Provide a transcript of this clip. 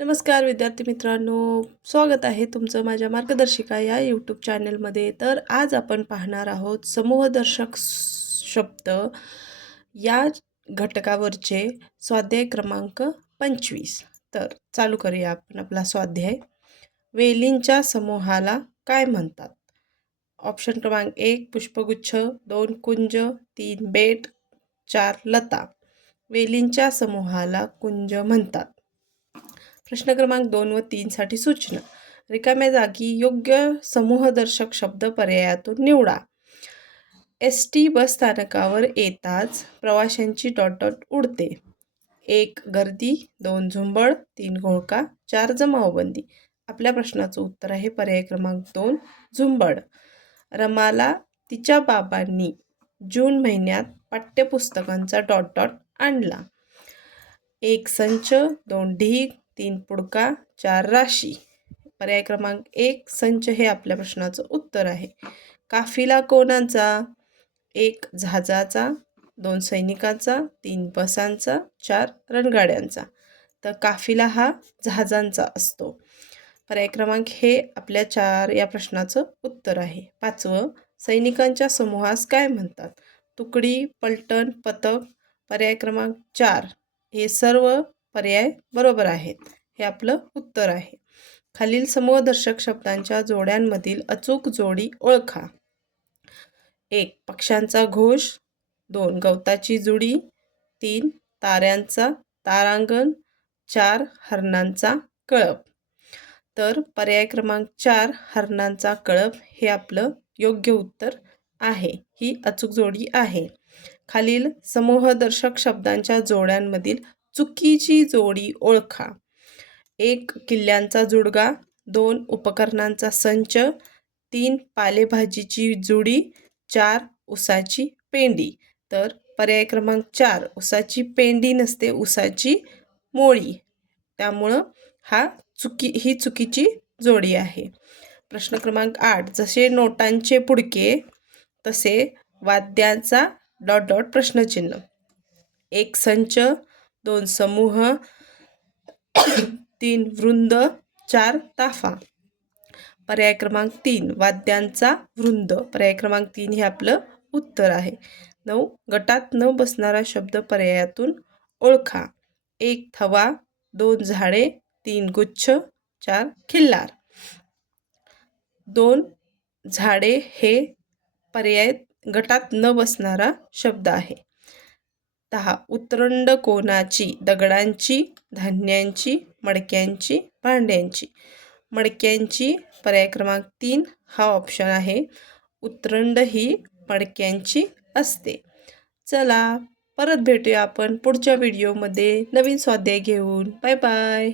नमस्कार विद्यार्थी मित्रांनो, स्वागत आहे तुमचं माझ्या मार्गदर्शिका या यूट्यूब चॅनलमध्ये. तर आज आपण पाहणार आहोत समूहदर्शक शब्द या घटकावरचे स्वाध्याय क्रमांक 25. तर चालू करूया आपण आपला स्वाध्याय. वेलींच्या समूहाला काय म्हणतात? ऑप्शन क्रमांक 1 पुष्पगुच्छ, 2 कुंज, 3 बेट, 4 लता. वेलींच्या समूहाला कुंज म्हणतात. प्रश्न क्रमांक 2 व 3 साठी सूचना. रिकाम्या जागी योग्य समूहदर्शक शब्द पर्यायातून निवडा. एस.टी. बस स्थानकावर येताच प्रवाशांची डॉट उडते. 1 गर्दी, 2 झुंबड, 3 घोळका, 4 जमावबंदी. आपल्या प्रश्नाचं उत्तर आहे पर्याय क्रमांक 2 झुंबड. रमाला तिच्या बाबांनी जून महिन्यात पाठ्यपुस्तकांचा डॉट आणला. 1 संच, 2 ढीग, 3 पुडका, 4 राशी. पर्याय क्रमांक 1 संच हे आपल्या प्रश्नाचं उत्तर आहे. काफिला कोणाचा? 1 जहाजाचा, 2 सैनिकाचा, 3 बसांचा, 4 रणगाड्यांचा. तर काफिला हा जहाजांचा असतो. पर्याय क्रमांक हे आपल्या 4 या प्रश्नाचं उत्तर आहे. 5वं, सैनिकांच्या समूहास काय म्हणतात? तुकडी, पलटण, पथक. पर्याय क्रमांक 4 हे सर्व पर्याय बरोबर आहेत. हे आपलं उत्तर आहे. खालील समूहदर्शक शब्दांच्या जोड्यांमधील अचूक जोडी ओळखा. 1 पक्ष्यांचा घोष, 2 गवताची जुडी, 3 ताऱ्यांचा तारांगण, 4 हरणांचा कळप. तर पर्याय क्रमांक 4 हरणांचा कळप हे आपलं योग्य उत्तर आहे. ही अचूक जोडी आहे. खालील समूहदर्शक शब्दांच्या जोड्यांमधील चुकीची जोडी ओळखा. 1 किल्ल्यांचा जुडगा, 2 उपकरणांचा संच, 3 पालेभाजीची जुडी, 4 उसाची पेंडी. तर पर्याय क्रमांक 4 उसाची पेंडी नसते, उसाची मोळी. त्यामुळं ही चुकीची जोडी आहे. प्रश्न क्रमांक 8 जसे नोटांचे पुडके तसे वाद्यांचा प्रश्नचिन्ह. 1 संच, 2 समूह, 3 वृंद, 4 ताफा. पर्याय क्रमांक 3 वाद्यांचा वृंद. पर्याय क्रमांक 3 हे आपलं उत्तर आहे. 9 गटात न बसणारा शब्द पर्यायातून ओळखा. 1 थवा, 2 झाडे, 3 गुच्छ, 4 खिल्लार. 2 झाडे हे पर्याय गटात न बसणारा शब्द आहे. 10 उतरंड कोणाची? दगडांची, धान्यांची, मडक्यांची, भांड्यांची. मडक्यांची पर्याय क्रमांक 3 हा ऑप्शन आहे. उतरंड ही मडक्यांची असते. चला परत भेटूया आपण पुढच्या व्हिडिओमध्ये नवीन स्वाध्याय घेऊन. Bye bye.